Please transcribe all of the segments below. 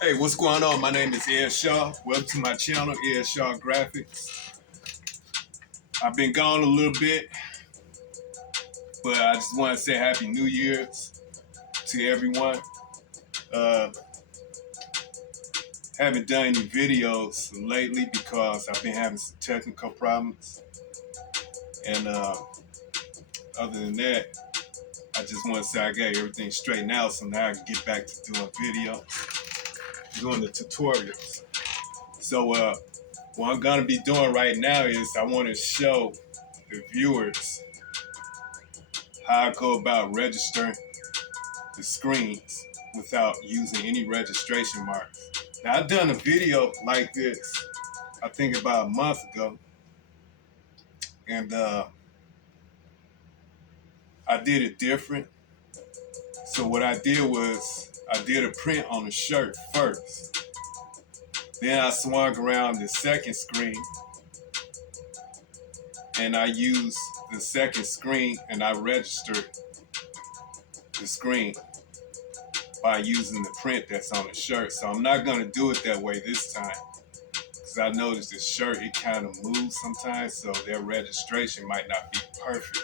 Hey, what's going on? My name is Ed Shaw. Welcome to my channel, Ed Shaw Graphics. I've been gone a little bit, but I just want to say Happy New Year's to everyone. Haven't done any videos lately because I've been having some technical problems. And other than that, I just want to say I got everything straightened out, so now I can get back to doing videos, doing the tutorials. So what I'm gonna be doing right now is I want to show the viewers how I go about registering the screens without using any registration marks. Now, I've done a video like this, I think about a month ago, and I did it different. So what I did was I did a print on the shirt first. Then I swung around the second screen and I used the second screen and I registered the screen by using the print that's on the shirt. So I'm not gonna do it that way this time, because I noticed the shirt, it kind of moves sometimes, so their registration might not be perfect.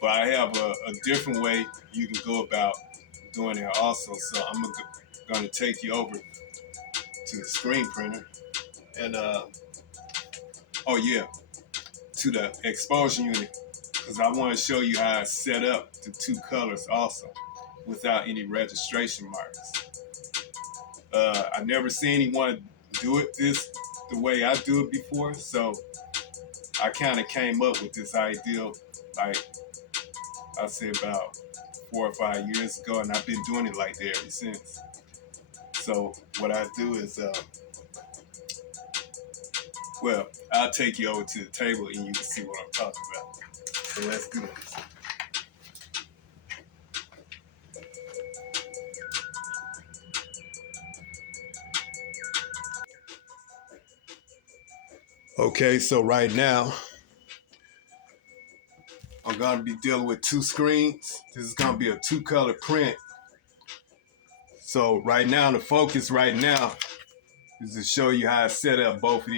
But I have a different way you can go about doing it also. So I'm gonna take you over to the screen printer and oh yeah, to the exposure unit, because I want to show you how I set up the two colors also without any registration marks. I never seen anyone do it the way I do it before, so I kind of came up with this idea, like I say about 4 or 5 years ago, and I've been doing it like that ever since. So what I do is, well, I'll take you over to the table and you can see what I'm talking about. So let's do this. Okay, so right now, I'm gonna be dealing with two screens. This is gonna be a two-color print. So right now, the focus right now is to show you how I set up both of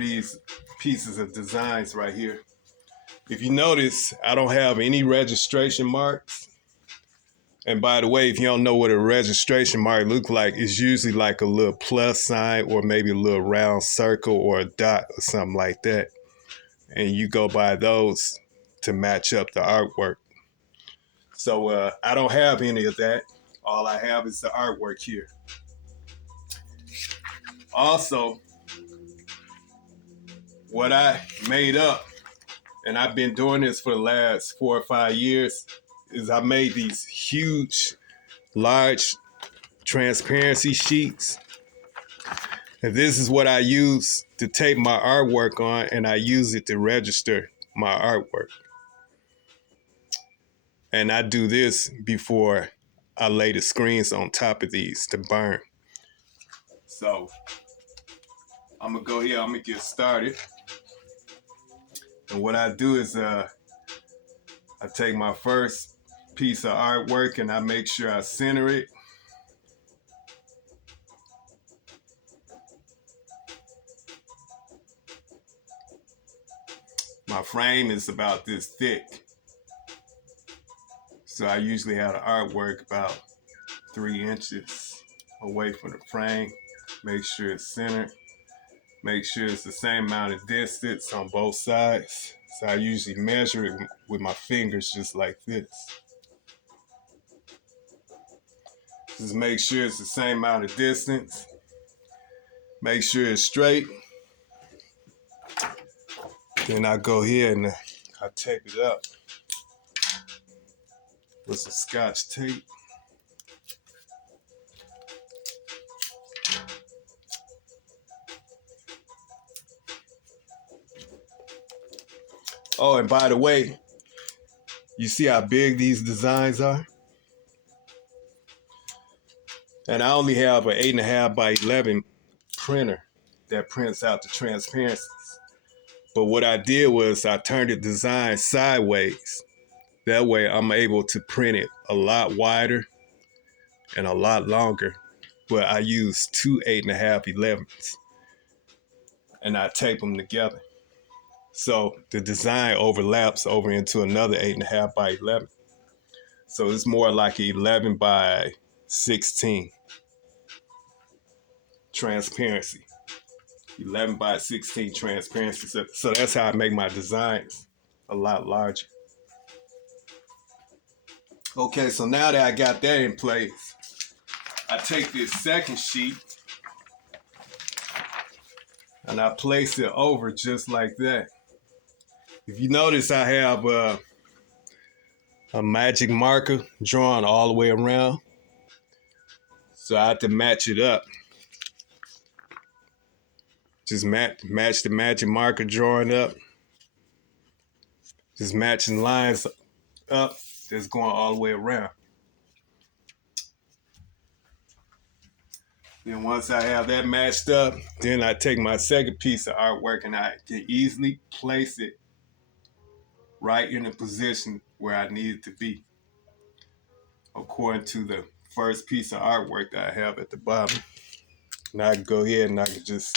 these pieces of designs right here. If you notice, I don't have any registration marks. And by the way, if you don't know what a registration mark looks like, it's usually like a little plus sign or maybe a little round circle or a dot or something like that. And you go by those to match up the artwork. So I don't have any of that. All I have is the artwork here. Also, what I made up, and I've been doing this for the last 4 or 5 years, is I made these huge, large transparency sheets. And this is what I use to tape my artwork on, and I use it to register my artwork. And I do this before I lay the screens on top of these to burn. So I'm gonna go here, I'm gonna get started. And what I do is I take my first piece of artwork and I make sure I center it. My frame is about this thick. So I usually have the artwork about 3 inches away from the frame. Make sure it's centered. Make sure it's the same amount of distance on both sides. So I usually measure it with my fingers just like this. Just make sure it's the same amount of distance. Make sure it's straight. Then I go here and I tape it up with some Scotch tape. Oh, and by the way, You see how big these designs are? And I only have an 8.5 by 11 printer that prints out the transparencies. But what I did was I turned the design sideways. That way I'm able to print it a lot wider and a lot longer. But I use two 8.5 11s and I tape them together. So the design overlaps over into another 8.5 by 11. So it's more like 11 by 16 transparency. 11 by 16 transparency. So that's how I make my designs a lot larger. Okay, so now that I got that in place, I take this second sheet and I place it over just like that. If you notice, I have a magic marker drawn all the way around. So I have to match it up. Just match the magic marker drawing up. Just matching lines up that's going all the way around. Then once I have that matched up, then I take my second piece of artwork and I can easily place it right in the position where I need it to be, according to the first piece of artwork that I have at the bottom. And I can go ahead and I can just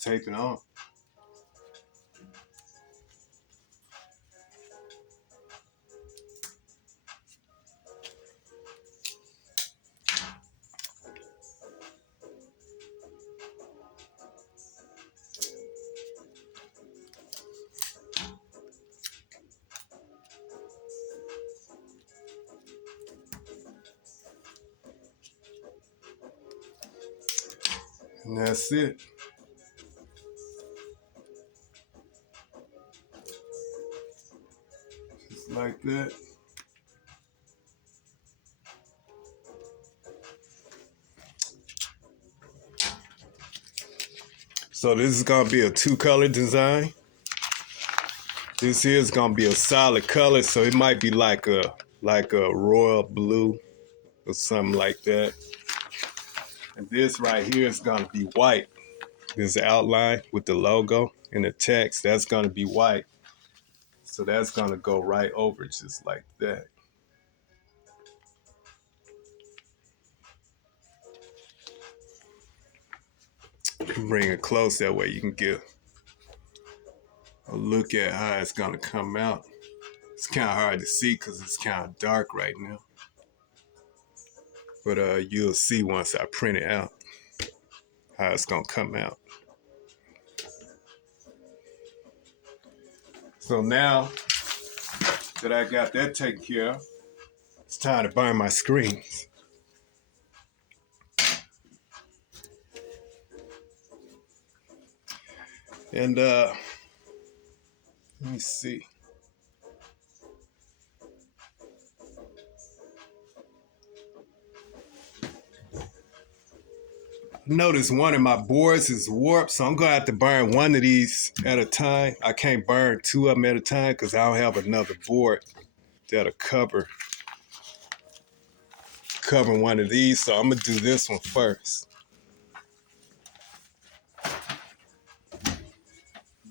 tape it on. And that's it. Just like that. So this is gonna be a 2-color design. This here is gonna be a solid color, so it might be like a royal blue or something like that. And this right here is gonna be white. This outline with the logo and the text, that's gonna be white. So that's gonna go right over just like that. Bring it close, that way you can get a look at how it's gonna come out. It's kind of hard to see because it's kind of dark right now. But you'll see once I print it out how it's gonna come out. So now that I got that taken care of, it's time to burn my screens. And let me see. Notice one of my boards is warped, so I'm gonna have to burn one of these at a time. I can't burn two of them at a time because I don't have another board that'll cover one of these. So I'm gonna do this one first.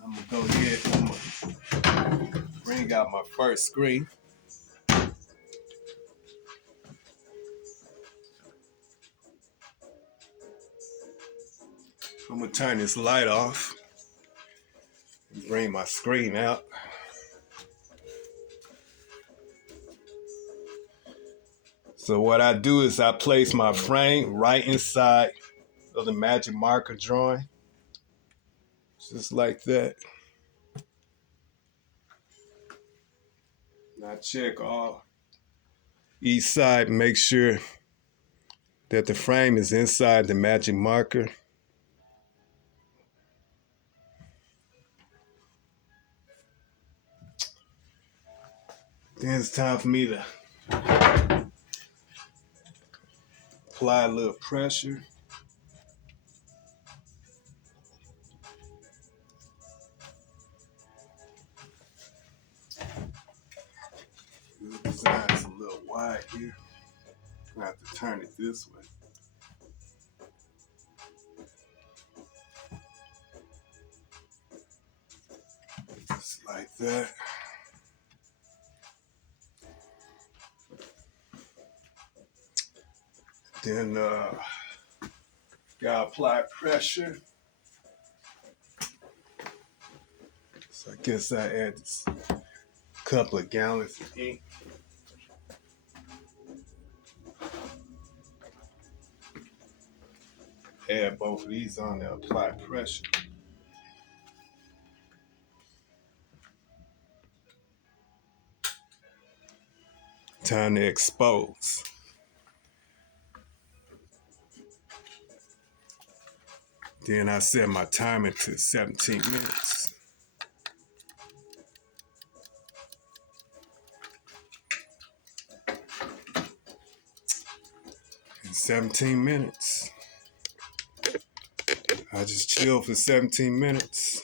I'm gonna go ahead and bring out my first screen. I'm gonna turn this light off and bring my screen out. So what I do is I place my frame right inside of the magic marker drawing, just like that. And I check each side, make sure that the frame is inside the magic marker. Then it's time for me to apply a little pressure. design's a little wide here. I'm gonna have to turn it this way. Just like that. Then gotta apply pressure. So I guess I add this couple of gallons of ink. Add both of these on there, apply pressure. Time to expose. Then I set my timer to 17 minutes. In 17 minutes, I just chill for 17 minutes.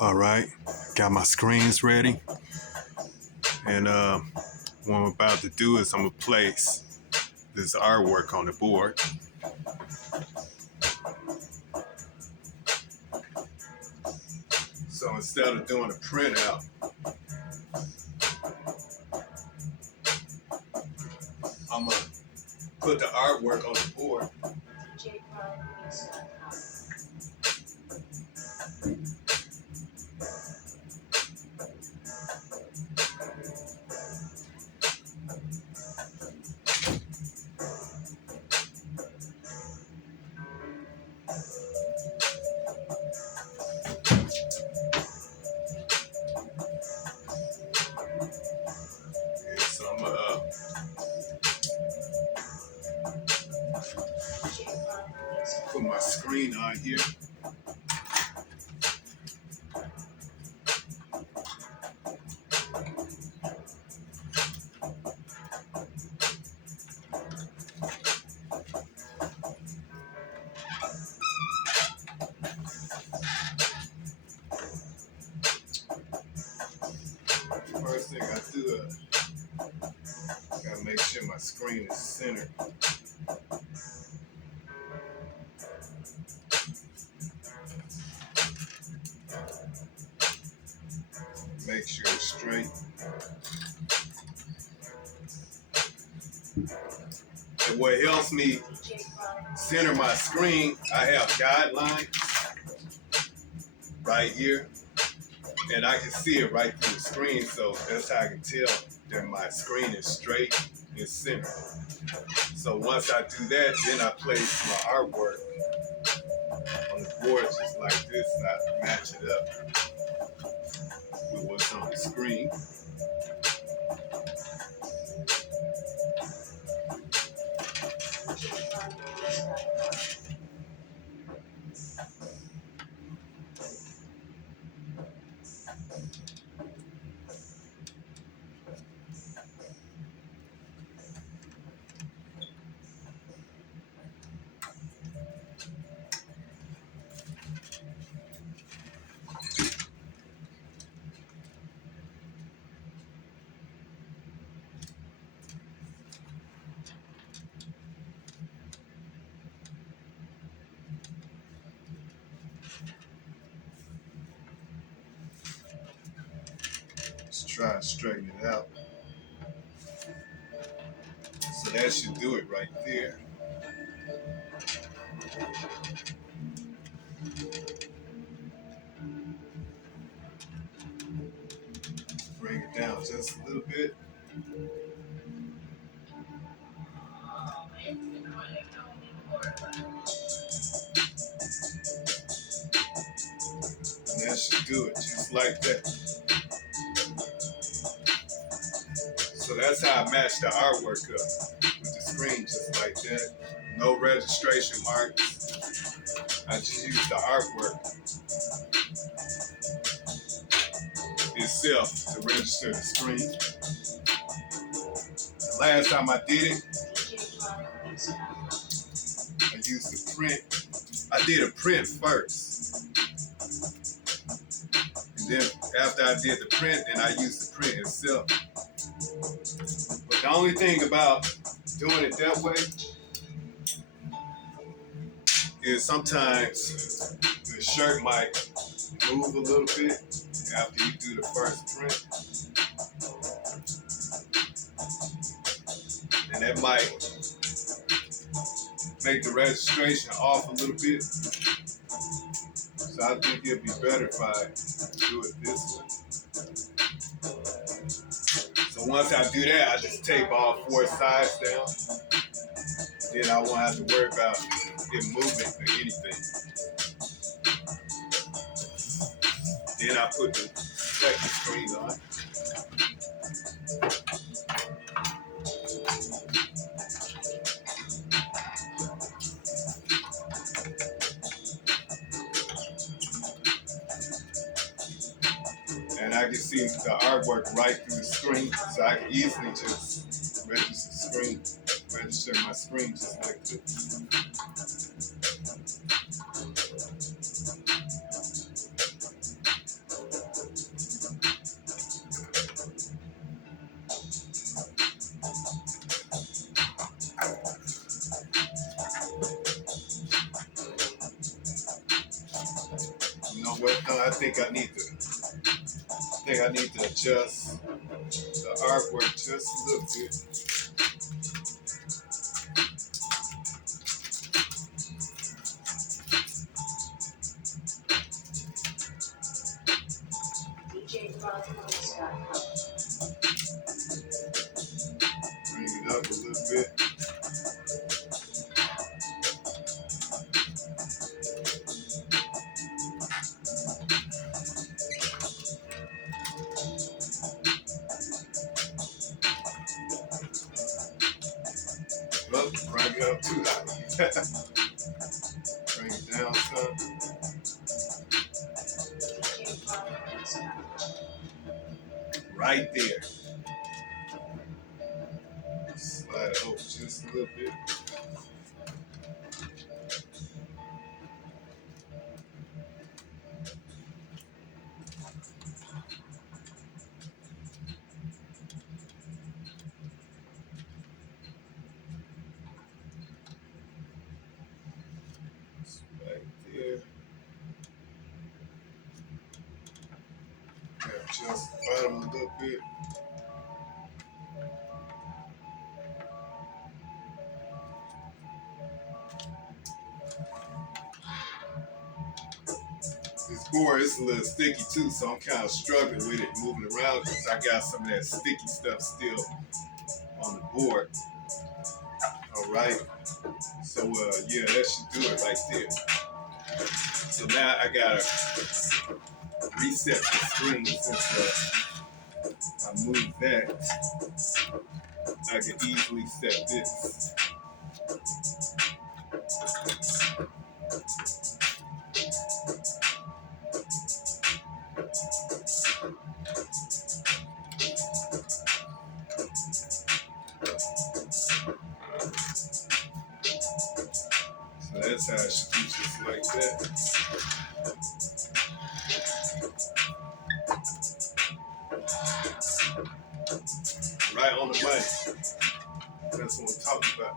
All right, got my screens ready. And what I'm about to do is I'm gonna place this artwork on the board. So instead of doing a printout, I'm gonna put the artwork on the board. And so I'm gonna put my screen on here. First thing I do, gotta make sure my screen is centered. Make sure it's straight. And what helps me center my screen, I have guidelines right here, and I can see it right through the screen, so that's how I can tell that my screen is straight and centered. So once I do that, then I place my artwork on the board just like this, and I match it up with what's on the screen. try and straighten it out. So that should do it right there. Bring it down just a little bit. And that should do it, just like that. So that's how I match the artwork up with the screen, just like that. No registration marks. I just use the artwork itself to register the screen. The last time I did it, I used the print. I did a print first. And then after I did the print, then I used the print itself. But the only thing about doing it that way is sometimes the shirt might move a little bit after you do the first print. And that might make the registration off a little bit. So I think it'd be better if I do it this way. So once I do that, I just tape all 4 sides down. Then I won't have to worry about it moving or anything. Then I put the second screen on. And I can see the artwork right through the screen, so I can easily just register my screen just like this. You know what though? I think I need to adjust the artwork just a little bit. Bring it up a little bit. Well, bring it up too high. Bring it down some. Right there. Slide it over just a little bit. Right there. Adjust the bottom a little bit. This board is a little sticky too, so I'm kind of struggling with it moving around because I got some of that sticky stuff still on the board. All right. So yeah, that should do it right there. So now I gotta reset the screen since I moved that. I can easily set this. So that's how it should be, just like that. Right on the money. That's what I'm talking about.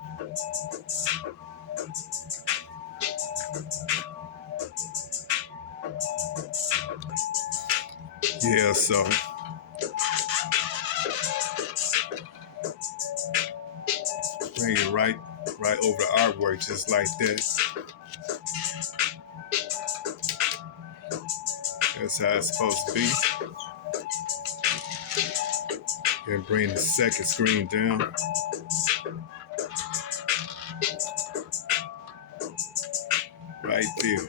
Yeah, so Bring it right over the artwork, just like that. That's how it's supposed to be. And bring the second screen down. Right there.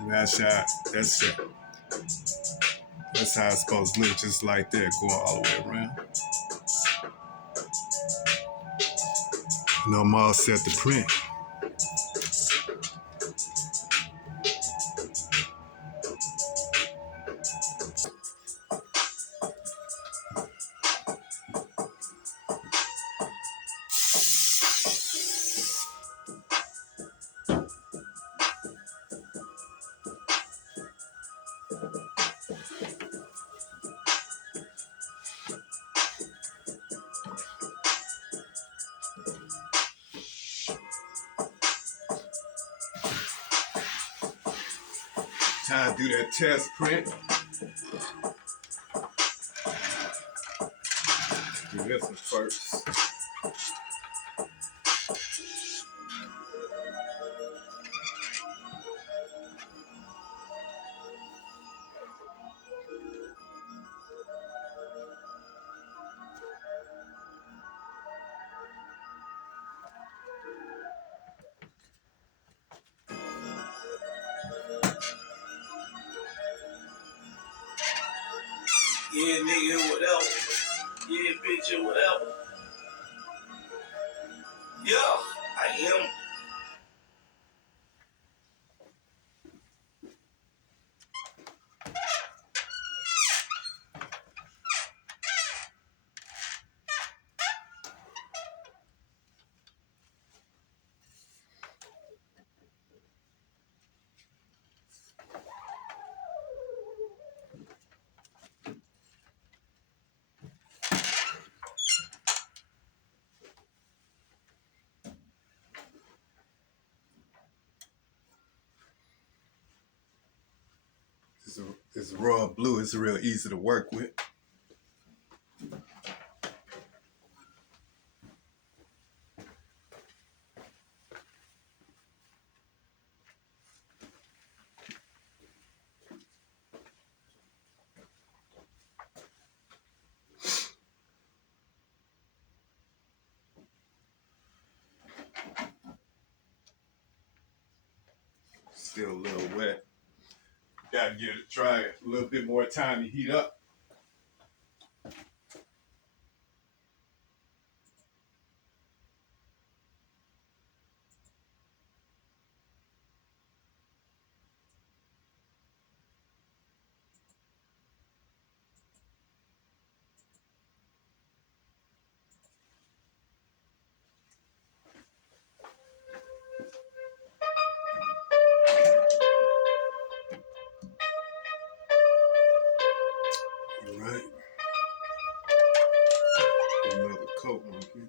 And that's how it's supposed to look, just like that, going all the way around. And I'm all set to print. Time to do that test print. Do this one first. Yeah, nigga, whatever. Yeah, bitch, whatever. Yeah, I am. This raw blue is real easy to work with. Still a little wet. Gotta give it a try. A little bit more time to heat up. All right. Put another coat on here.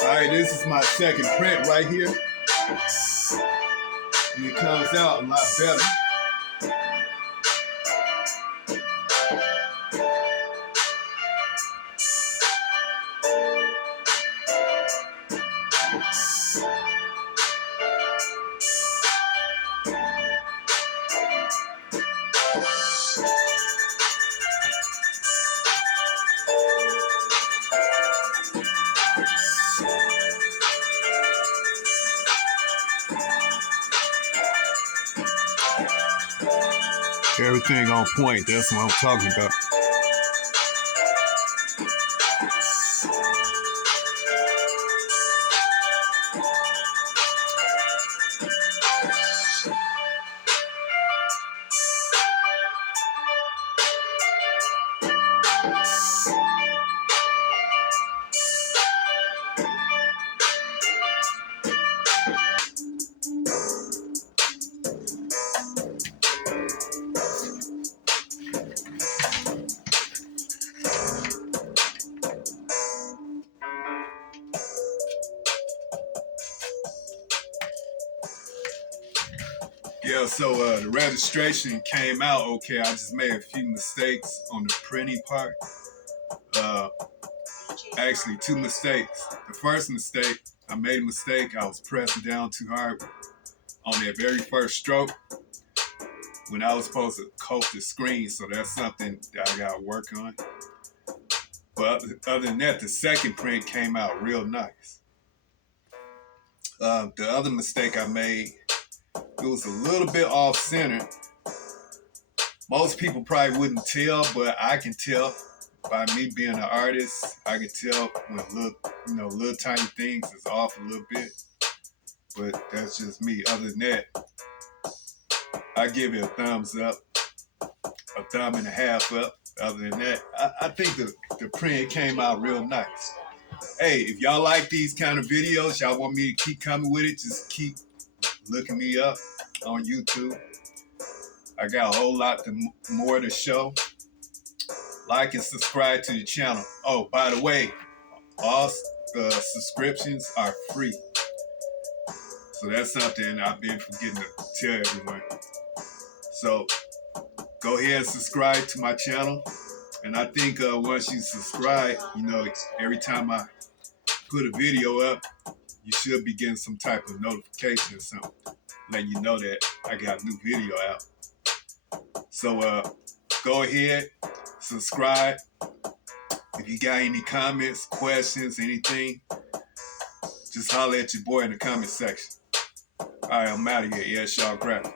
Alright, this is my second print right here. And it comes out a lot better. Everything on point, that's what I'm talking about. Yeah, so the registration came out okay. I just made a few mistakes on the printing part. Actually, two mistakes. The first mistake, I made a mistake. I was pressing down too hard on that very first stroke when I was supposed to coat the screen. So that's something that I got to work on. But other than that, the second print came out real nice. The other mistake I made, it was a little bit off center. Most people probably wouldn't tell, but I can tell by me being an artist. I can tell when little tiny things is off a little bit. But that's just me. Other than that, I give it a thumbs up, a thumb and a half up. Other than that, I think the print came out real nice. Hey, if y'all like these kind of videos, y'all want me to keep coming with it, just keep looking me up on YouTube. I got a whole lot more to show. Like and subscribe to the channel. Oh, by the way, all subscriptions are free. So that's something I've been forgetting to tell everyone. So go ahead and subscribe to my channel. And I think once you subscribe, every time I put a video up, you should be getting some type of notification or something, letting you know that I got a new video out. So go ahead, subscribe. If you got any comments, questions, anything, just holler at your boy in the comment section. All right, I'm out of here. Yeah, Shaw Graphic.